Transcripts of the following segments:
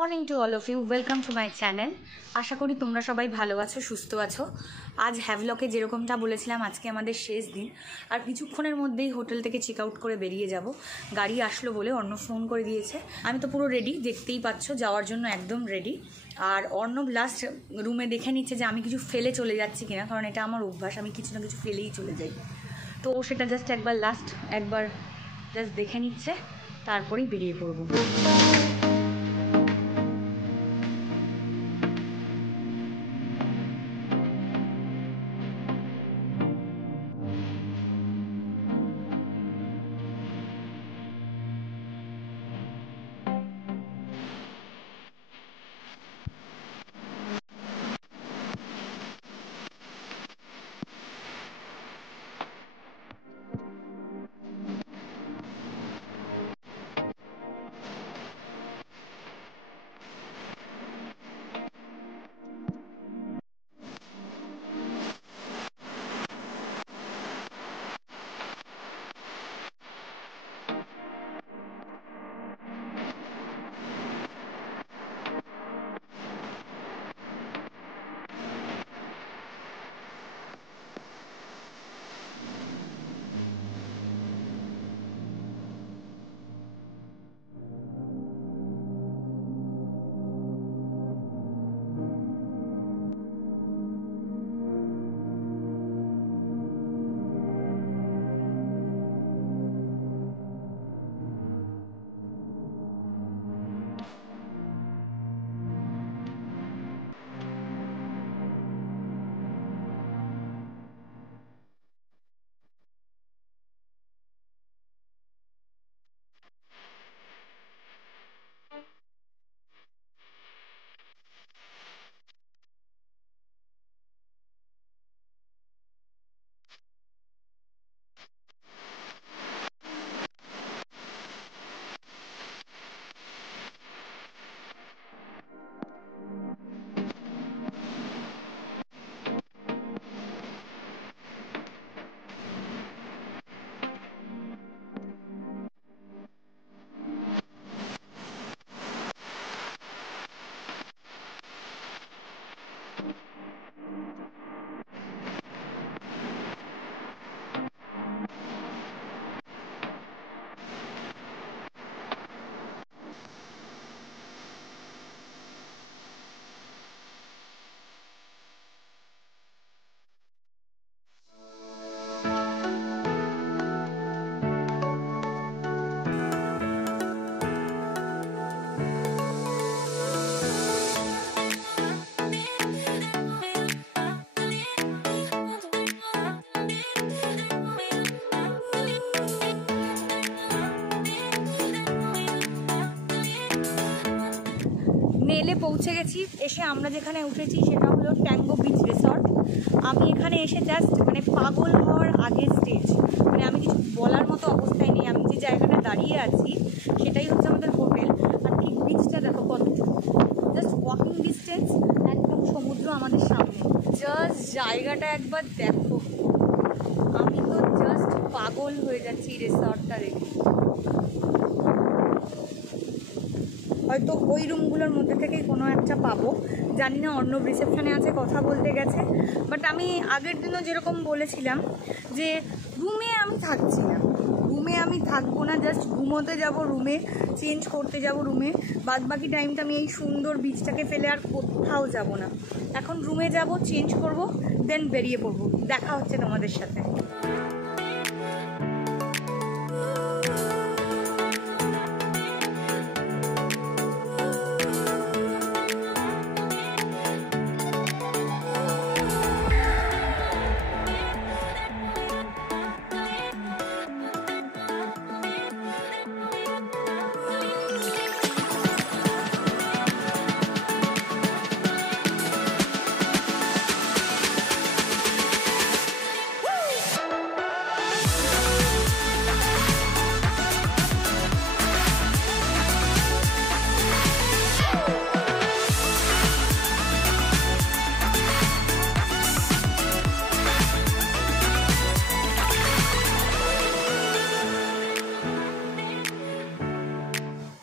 Morning to all of you, welcome to my channel. আশা করি তোমরা সবাই ভালো আছো, সুস্থ আছো। আজ হ্যাভলকে যেরকমটা বলেছিলাম, আজকে আমাদের শেষ দিন। আর কিছুক্ষণের মধ্যেই হোটেল থেকে চেক আউট করে বেরিয়ে যাব। গাড়ি আসলো বলে অর্ণব ফোন করে দিয়েছে। আমি তো পুরো রেডি, দেখতেই পাচ্ছ, যাওয়ার জন্য একদম রেডি। আর অর্ণব লাস্ট রুমে দেখে নিচ্ছে যে আমি কিছু ফেলে চলে যাচ্ছি কিনা, কারণ এটা আমার অভ্যাস, আমি কিছু না কিছু ফেলেই চলে যাই। তো ও সেটা জাস্ট একবার জাস্ট দেখে নিচ্ছে, তারপরেই বেরিয়ে পড়বো। নেলে পৌঁছে গেছি। এসে আমরা যেখানে উঠেছি সেটা হলো ট্যাঙ্গো বিচ রিসর্ট। আমি এখানে এসে জাস্ট পাগল হওয়ার আগের স্টেজ, আমি কিছু বলার মতো অবস্থায় নেই। আমি যে জায়গাটা দাঁড়িয়ে আছি সেটাই হচ্ছে আমাদের হোটেল। আর ঠিক বিচটা দেখো কতটুকু, জাস্ট ওয়াকিং ডিস্টেন্স, একদম সমুদ্র আমাদের সামনে। জাস্ট জায়গাটা একবার দেখো, আমি তো জাস্ট পাগল হয়ে যাচ্ছি রিসর্টটা দেখে। হয়তো ওই রুমগুলোর মধ্যে থেকেই কোনো একটা পাবো, জানি না। অর্ণব রিসেপশনে আছে, কথা বলতে গেছে। বাট আমি আগের দিনও যেরকম বলেছিলাম যে রুমে আমি থাকছি না, রুমে আমি থাকবো না, জাস্ট ঘুমোতে যাব, রুমে চেঞ্জ করতে যাব রুমে। বাদ বাকি টাইমটা আমি এই সুন্দর বিচটাকে ফেলে আর কোথাও যাব না। এখন রুমে যাব, চেঞ্জ করব, দেন বেরিয়ে পড়বো। দেখা হচ্ছে তোমাদের সাথে।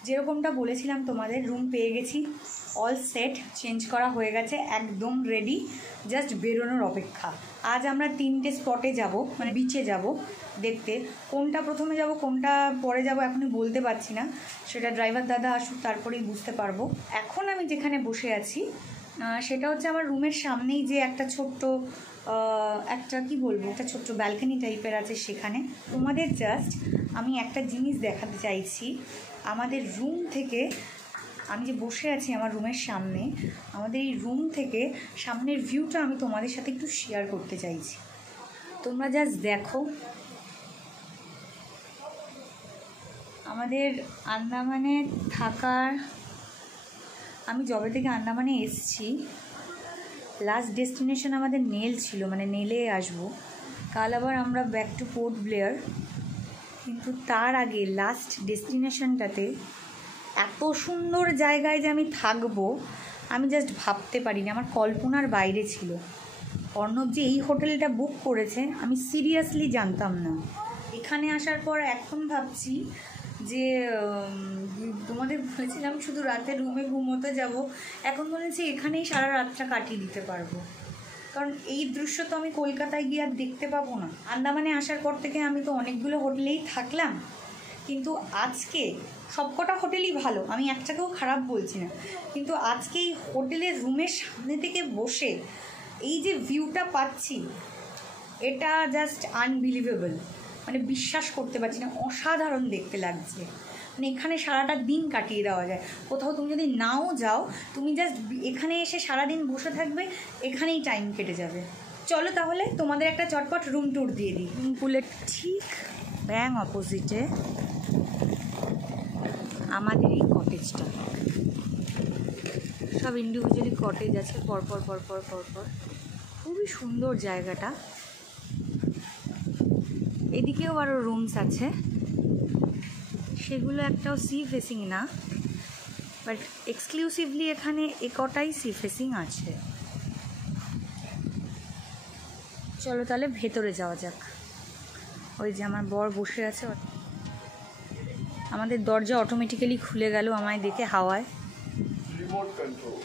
যেরকমটা বলেছিলাম তোমাদের, রুম পেয়ে গেছি, অল সেট, চেঞ্জ করা হয়ে গেছে, একদম রেডি, জাস্ট বেরোনোর অপেক্ষা। আজ আমরা 3টে স্পটে যাব, মানে বিচে যাব দেখতে। কোনটা প্রথমে যাব কোনটা পরে যাব এখনই বলতে পারছি না, সেটা ড্রাইভার দাদা আসুক তারপরেই বুঝতে পারবো। এখন আমি যেখানে বসে আছি সেটা হচ্ছে আমার রুমের সামনেই যে একটা ছোট্ট একটা কি বলবো, একটা ছোট্ট ব্যালকনি টাইপের আছে। সেখানে তোমাদের জাস্ট আমি একটা জিনিস দেখাতে চাইছি। আমাদের রুম থেকে, আমি যে বসে আছি আমার রুমের সামনে, আমাদের এই রুম থেকে সামনের ভিউটা আমি তোমাদের সাথে একটু শেয়ার করতে চাইছি। তোমরা জাস্ট দেখো, আমাদের আন্দামানে থাকার, আমি যবে থেকে আন্দামানে এসেছি, লাস্ট ডেস্টিনেশন আমাদের নেল ছিল, মানে নেলে আসবো। কাল আবার আমরা ব্যাক টু পোর্ট ব্লেয়ার। কিন্তু তার আগে লাস্ট ডেস্টিনেশনটাতে এত সুন্দর জায়গায় যে আমি থাকবো আমি জাস্ট ভাবতে পারিনি, আমার কল্পনার বাইরে ছিল। অর্ণব যে এই হোটেলটা বুক করেছে আমি সিরিয়াসলি জানতাম না। এখানে আসার পর এখন ভাবছি যে তোমাদের বলেছিলাম শুধু রাতে রুমে ঘুমোতে যাব, এখন বলেছি এখানেই সারা রাতটা কাটিয়ে দিতে পারবো। কারণ এই দৃশ্য তো আমি কলকাতায় গিয়ে আর দেখতে পাবো না। আন্দামানে আসার পর থেকে আমি তো অনেকগুলো হোটেলেই থাকলাম, কিন্তু আজকে সবকটা হোটেলই ভালো, আমি একটাকেও খারাপ বলছি না, কিন্তু আজকে এই হোটেলের রুমের সামনে থেকে বসে এই যে ভিউটা পাচ্ছি, এটা জাস্ট আনবিলিভেবল, মানে বিশ্বাস করতে পারছি না, অসাধারণ দেখতে লাগছে। মানে এখানে সারাটা দিন কাটিয়ে দেওয়া যায়। কোথাও তুমি যদি নাও যাও, তুমি জাস্ট এখানে এসে সারাদিন বসে থাকবে, এখানেই টাইম কেটে যাবে। চলো তাহলে তোমাদের একটা চটপট রুম ট্যুর দিয়ে দিই। রুম পুলের ঠিক ব্যাং অপোজিটে আমাদের এই কটেজটা, সব ইন্ডিভিজুয়ালি কটেজ আছে পরপর পরপর পরপর, খুবই সুন্দর জায়গাটা। এদিকেও আরও রুমস আছে, সেগুলো একটাও সি ফেসিং না, বাট এক্সক্লুসিভলি এখানে একটাই সি ফেসিং আছে। চলো তাহলে ভেতরে যাওয়া যাক। ওই যে আমার বর বসে আছে, আমাদের দরজা অটোমেটিক্যালি খুলে গেল আমায় দেখে হাওয়ায়। Remote control.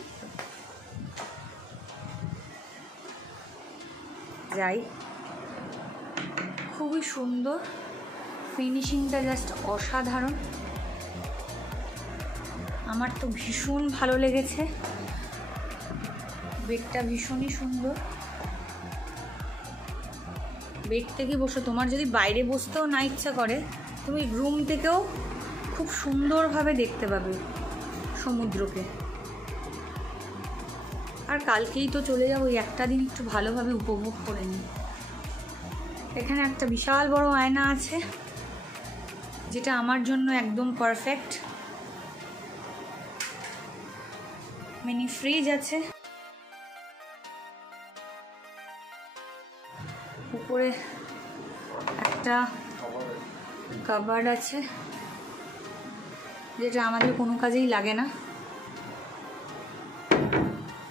যাই, খুবই সুন্দর, ফিনিশিংটা জাস্ট অসাধারণ, আমার তো ভীষণ ভালো লেগেছে। বেডটা ভীষণই সুন্দর, বেড থেকে বসে তোমার যদি বাইরে বসতেও না ইচ্ছা করে, তুমি রুম থেকেও খুব সুন্দরভাবে দেখতে পাবে সমুদ্রকে। আর কালকেই তো চলে যাবো, ওই একটা দিন একটু ভালোভাবে উপভোগ করে নিই। এখানে একটা বিশাল বড় আয়না আছে, যেটা আমার জন্য একদম পারফেক্ট। মিনি ফ্রিজ আছে, উপরে একটা কাবার্ড আছে, যেটা আমাদের কোনো কাজেই লাগে না।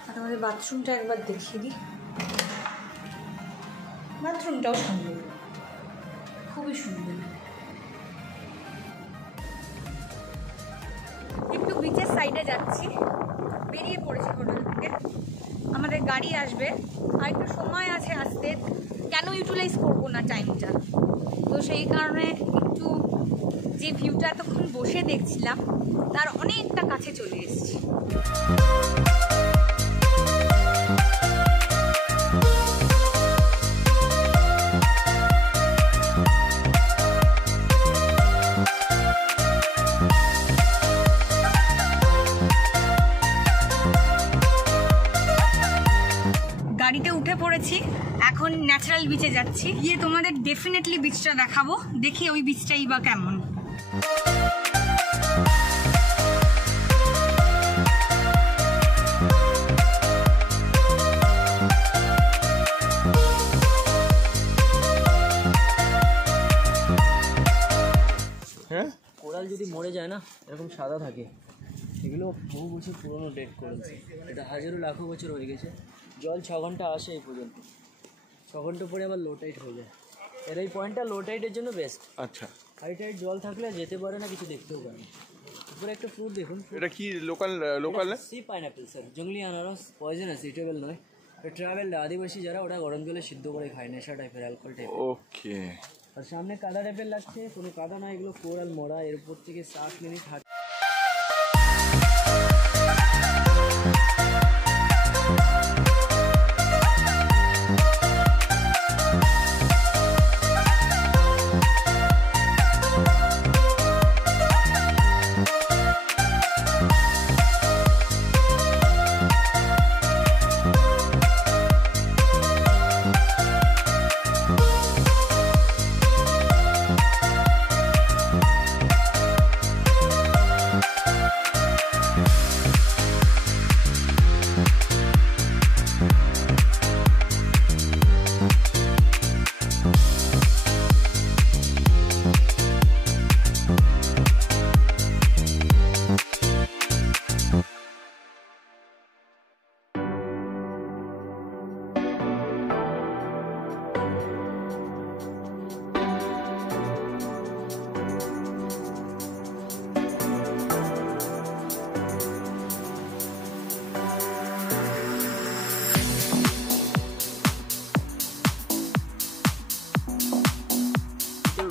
আর আমাদের বাথরুমটা একবার দেখিয়ে দিই। বাথরুমটাও সুন্দর, খুবই সুন্দর। একটু বিচের সাইডে যাচ্ছি, বেরিয়ে পড়েছি হোটেল থেকে, আমাদের গাড়ি আসবে, আর একটু সময় আছে আসতে, কেন ইউটিলাইজ করবো না টাইমটা। তো সেই কারণে একটু যে ভিউটা এতক্ষণ বসে দেখছিলাম তার অনেকটা কাছে চলে এসেছি। গাড়িতে উঠে পড়েছি, এখন ন্যাচারাল বিচে যাচ্ছি, গিয়ে তোমাদের ডেফিনেটলি বিচটা দেখাবো, দেখি ওই বিচটাই বা কেমন। হ্যাঁ, কোরাল যদি মরে যায় না, এরকম সাদা থাকে, এগুলো বহু বছর পুরনো ডেট করেছে, এটা হাজারো লাখো বছর হয়ে গেছে। জল 6 ঘন্টা আসে এই পর্যন্ত, 6 ঘন্টা পরে আবার লো টাইট হয়ে যায়। এর এই পয়েন্টটা লো টাইটের জন্য বেস্ট। আচ্ছা, হাই টাইট জল থাকলে যেতে পারে না, কিছু দেখতেও পারে না। উপরে একটা ফ্রুট দেখুন, এটা কি লোকাল না? সি পাইনাপেল স্যার, জঙ্গলি আনারস, পয়জনাস, ইটেবল নয়। ট্রাভেল আদিবাসী যারা ওরা গরম জলে সিদ্ধ করে খায়, নেশা টাইপের, অ্যালকোহল টাইপের। ওকে। আর সামনে কাদা টাইপের লাগছে, কোনো কাদা না, এগুলো কোরাল মোড়া, এর উপর থেকে 7 মিনিট হাঁট।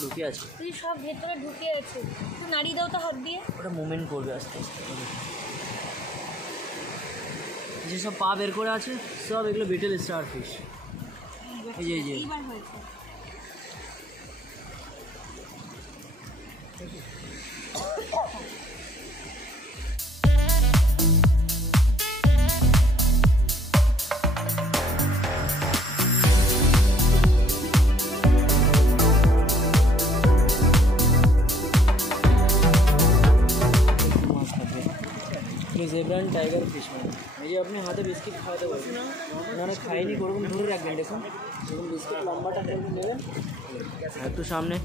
ঢুকে আছে, তুই সব ভেতরে ঢুকে আছে, তুই নাড়িয়ে দাও তো হাত দিয়ে। ওটা মুভমেন্ট করবে আস্তে আস্তে। যেসব পা বের করে আছে সব এগুলো বিটেল স্টার ফিশ। এই যে এইবার হয়েছে। জেব্রান টাইগার ফিশ, এই যে আপনি হাতে বিস্কিট খাওয়াতে পারবেন, ওনারা খাইনি, করবেন ধরে রাখবেন, দেখুন দেখুন বিস্কিট লম্বাটা নেবেন, একটু সামনে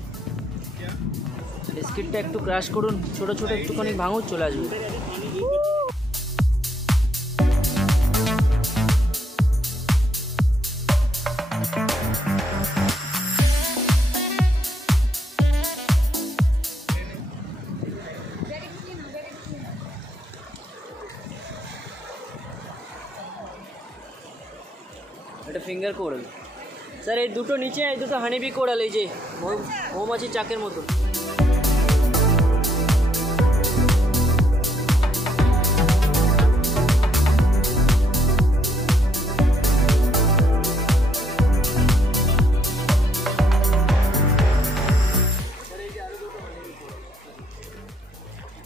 বিস্কিটটা একটু ক্রাশ করুন, ছোটো ছোটো একটুখানি ভাঙুন, চলে আসবে। এটা ফিঙ্গার কোরাল স্যার, এই দুটো নিচে, এই দুটো হানিবি কোরাল, এই যে মৌমাছি চাকের মতো।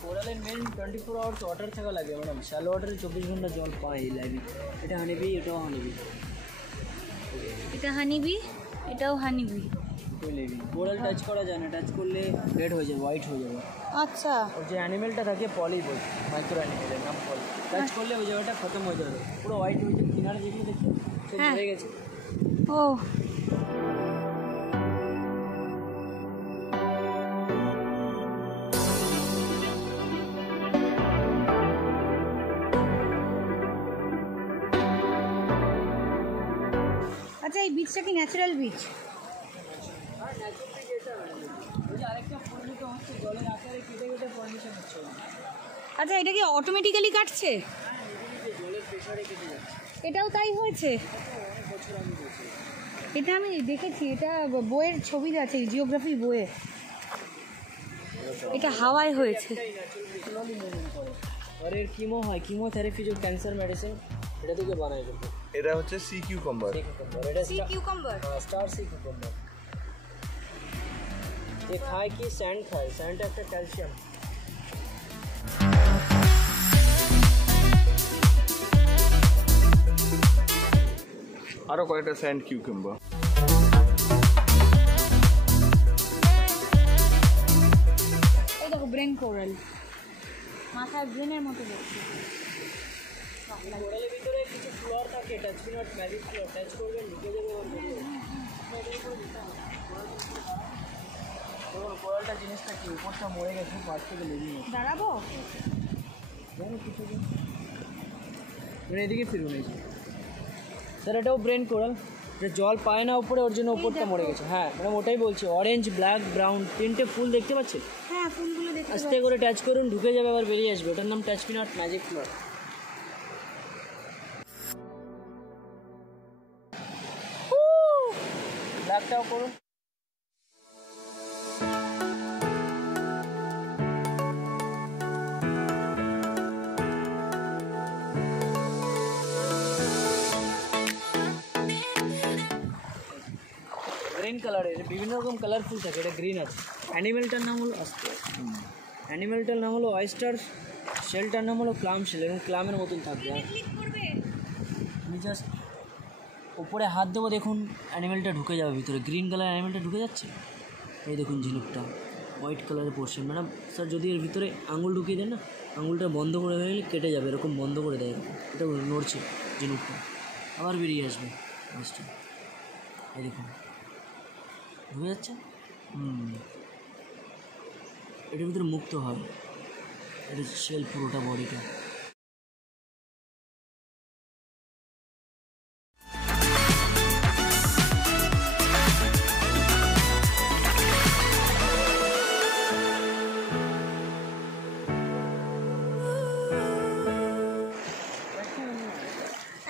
কোরালের মেন 24 আওয়ার্স ওয়াটার থাকা লাগে ম্যাডাম, শ্যালো ওয়াটারে 24 ঘন্টা জল পাই লাগে। এটা হানিবি, এটাও হানিবি, এটা হানিবি, এটাও হানিবি। কোরাল টাচ করা যায় না, টাচ করলে রেড হয়ে যাবে, হোয়াইট হয়ে যাবে। আচ্ছা, ওর যে অ্যানিমেলটা থাকে পলি বল, মাইক্রো অ্যানিমেলের নাম পলি, টাচ করলে ওই জায়গাটা খতম হয়ে যাবে, পুরো হোয়াইট হয়ে যাবে। কিনারে যেগুলো দেখছি সব হ্যাঁ। মরে গেছে। ও আচ্ছা, এই বীজটা কি ন্যাচারাল বীজ? আরেকটা পরিণত হচ্ছে, জলের আকারে কেটে কেটে পরিণত হচ্ছে। আচ্ছা, এটা কি অটোমেটিক্যালি কাটছে? জলের প্রেশারে কেটে যাচ্ছে। এটাও তাই হয়েছে? অনেক বছর আগে হয়েছে। এটা আমি দেখেছি, এটা বইয়ের ছবি আছে, জিওগ্রাফি বইয়ে। এটা হাওয়ায় হয়েছে। আর এর কিমো হয়, কিমোথেরাপি, যে ক্যান্সার মেডিসিন, এটা থেকে বানায় কিন্তু। এটা হচ্ছে সি কিউকাম্বার। এটা sea cucumber, star sea cucumber. ये खाए कि सैंड खाए, सैंड একটা ক্যালসিয়াম। আরো কয়েকটা স্যান্ড কিউকাম্বার। এই দেখো ব্রেন কোরাল, মাথায় ব্রেনের মতো দেখছি। কোরালের ভিতরে কিছু ফ্লোর থাকে, touch not magic floor, touch করবেন ঢুকে যাবে ওর ভিতরে। কোরালটা জিনিসটা কি, উপরটা মরে গেছে, পাশ থেকে লেগে গেছে। দাঁড়াবো জানো কিছু মানে এদিকে ফিরুন। এই স্যার এটাও ব্রেন কোরাল, এটা জল পায় না উপরে, ওর জন্য উপরটা মরে গেছে। হ্যাঁ ম্যাডাম ওটাই বলছি, অরেঞ্জ, ব্ল্যাক, ব্রাউন, তিনটে ফুল দেখতে পাচ্ছেন? হ্যাঁ, ফুলগুলো দেখে আস্তে করে টাচ করুন, ঢুকে যাবে আবার বেরিয়ে আসবে। ওটার নাম টাচ পিনট ম্যাজিক ফ্লোর। ব্ল্যাকটাও করুন। গ্রিন কালারের বিভিন্ন রকম কালারফুল থাকে, এটা গ্রিন আছে। অ্যানিমেলটার নাম হলো অ্যানিমেলটার নাম হলো অয়েস্টার, শেলটার নাম হলো ক্লাম শেল, এবং ক্লামের মতন থাকবে। আমি জাস্ট উপরে হাত দেবো, দেখুন অ্যানিমেলটা ঢুকে যাবে ভিতরে। গ্রিন কালার অ্যানিমেলটা ঢুকে যাচ্ছে, এই দেখুন ঝিনুকটা হোয়াইট কালারের পোর্শন। ম্যাডাম স্যার যদি এর ভিতরে আঙুল ঢুকিয়ে দেন না, আঙুলটা বন্ধ করে হয়ে গেলে কেটে যাবে, এরকম বন্ধ করে দেয়। এটা নড়ছে ঝিনুকটা, আবার বেরিয়ে আসবে মাছটা। এই দেখুন ঢুকে যাচ্ছে। এটার ভিতরে মুক্ত হয়, এটা শেল পুরোটা বডিটা।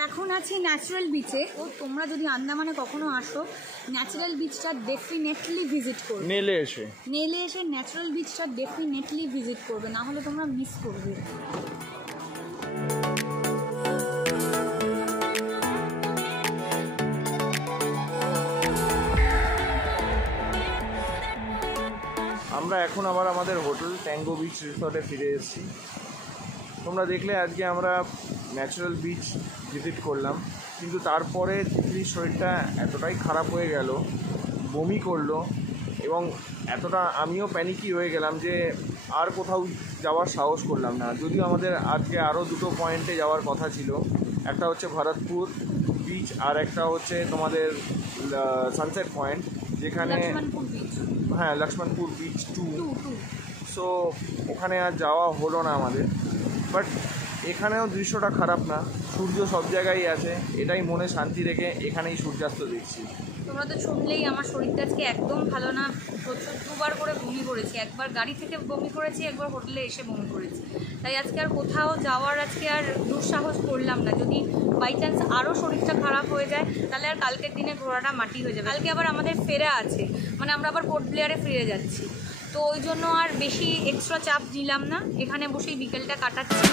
এখন আছি ন্যাচারাল বিচে। তো তোমরা যদি আন্দামানে কখনো আসো, ন্যাচারাল বিচটা ডেফিনেটলি ভিজিট করবে। নেলে এসে ন্যাচারাল বিচটা ডেফিনেটলি ভিজিট করবে, না হলে তোমরা মিস করবে। আমরা এখন আবার আমাদের হোটেল ট্যাঙ্গো বিচ রিসর্টে ফিরে এসেছি। তোমরা দেখলে আজকে আমরা ন্যাচারাল বিচ ভিজিট করলাম, কিন্তু তারপরে তিতলির শরীরটা এতটাই খারাপ হয়ে গেল, বমি করলো, এবং এতটা আমিও প্যানিকি হয়ে গেলাম যে আর কোথাও যাওয়ার সাহস করলাম না। যদিও আমাদের আজকে আরও দুটো পয়েন্টে যাওয়ার কথা ছিল, একটা হচ্ছে ভরতপুর বিচ আর একটা হচ্ছে তোমাদের সানসেট পয়েন্ট, যেখানে হ্যাঁ লক্ষ্মণপুর বিচ 2। সো ওখানে আর যাওয়া হলো না আমাদের। বাট এখানেও দৃশ্যটা খারাপ না, সূর্য সব জায়গায় আছে, এটাই মনে শান্তি রেখে এখানেই সূর্যাস্ত দেখছি। তোমরা তো শুনলেই আমার শরীরটা আজকে একদম ভালো না, প্রচুর দুবার করে বমি করেছি। একবার গাড়ি থেকে বমি করেছি, একবার হোটেলে এসে বমি করেছি। তাই আজকে আর কোথাও যাওয়ার আজকে আর দুঃসাহস করলাম না। যদি বাই চান্স আরও শরীরটা খারাপ হয়ে যায়, তাহলে আর কালকের দিনে ঘোরাটা মাটি হয়ে যাবে। কালকে আবার আমাদের ফেরা আছে, মানে আমরা আবার পোর্ট ব্লেয়ারে ফিরে যাচ্ছি। তো ওই জন্য আর বেশি এক্সট্রা চাপ নিলাম না, এখানে বসেই বিকেলটা কাটাচ্ছি।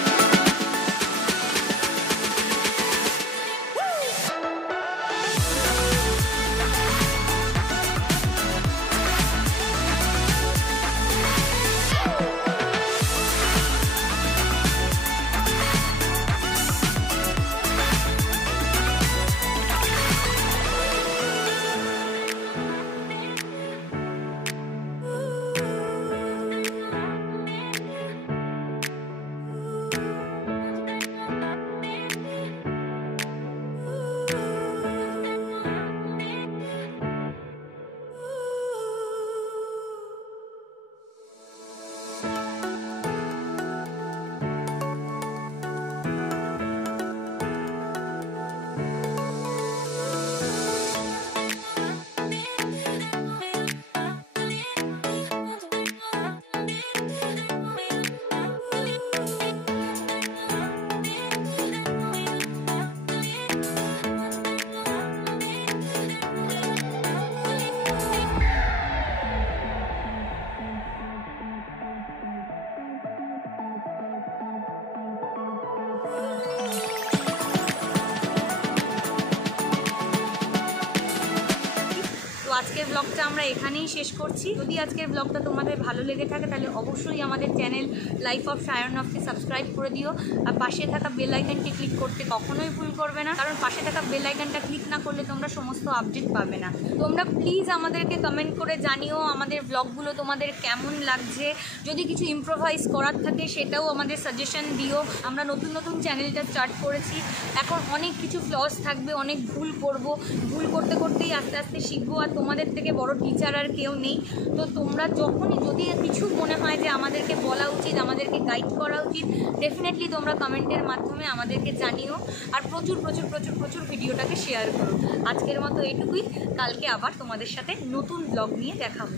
আজকের ব্লগটা আমরা এখানেই শেষ করছি। যদি আজকের ব্লগটা তোমাদের ভালো লেগে থাকে তাহলে অবশ্যই আমাদের চ্যানেল লাইফ অফ সায়রনভকে সাবস্ক্রাইব করে দিও। আর পাশে থাকা বেল আইকনটি ক্লিক করতে কখনোই ভুল করবে না, কারণ পাশে থাকা বেল আইকনটা ক্লিক না করলে তোমরা সমস্ত আপডেট পাবে না। তোমরা প্লিজ আমাদেরকে কমেন্ট করে জানিও আমাদের ব্লগগুলো তোমাদের কেমন লাগছে। যদি কিছু ইম্প্রোভাইজ করার থাকে সেটাও আমাদের সাজেশন দিও। আমরা নতুন নতুন চ্যানেলটা স্টার্ট করেছি, এখন অনেক কিছু ফ্লস থাকবে, অনেক ভুল করব, ভুল করতে করতেই আস্তে আস্তে শিখবো। আর তোমাদের থেকে বড় টিচার আর কেউ নেই। তো তোমরা যখনই যদি কিছু মনে হয় যে আমাদেরকে বলা উচিত, আমাদেরকে গাইড করা উচিত, ডেফিনেটলি তোমরা কমেন্টের মাধ্যমে আমাদেরকে জানিও। আর প্রচুর প্রচুর প্রচুর প্রচুর ভিডিওটাকে শেয়ার করো। আজকের মতো এইটুকুই, কালকে আবার তোমাদের সাথে নতুন ব্লগ নিয়ে দেখা হবে।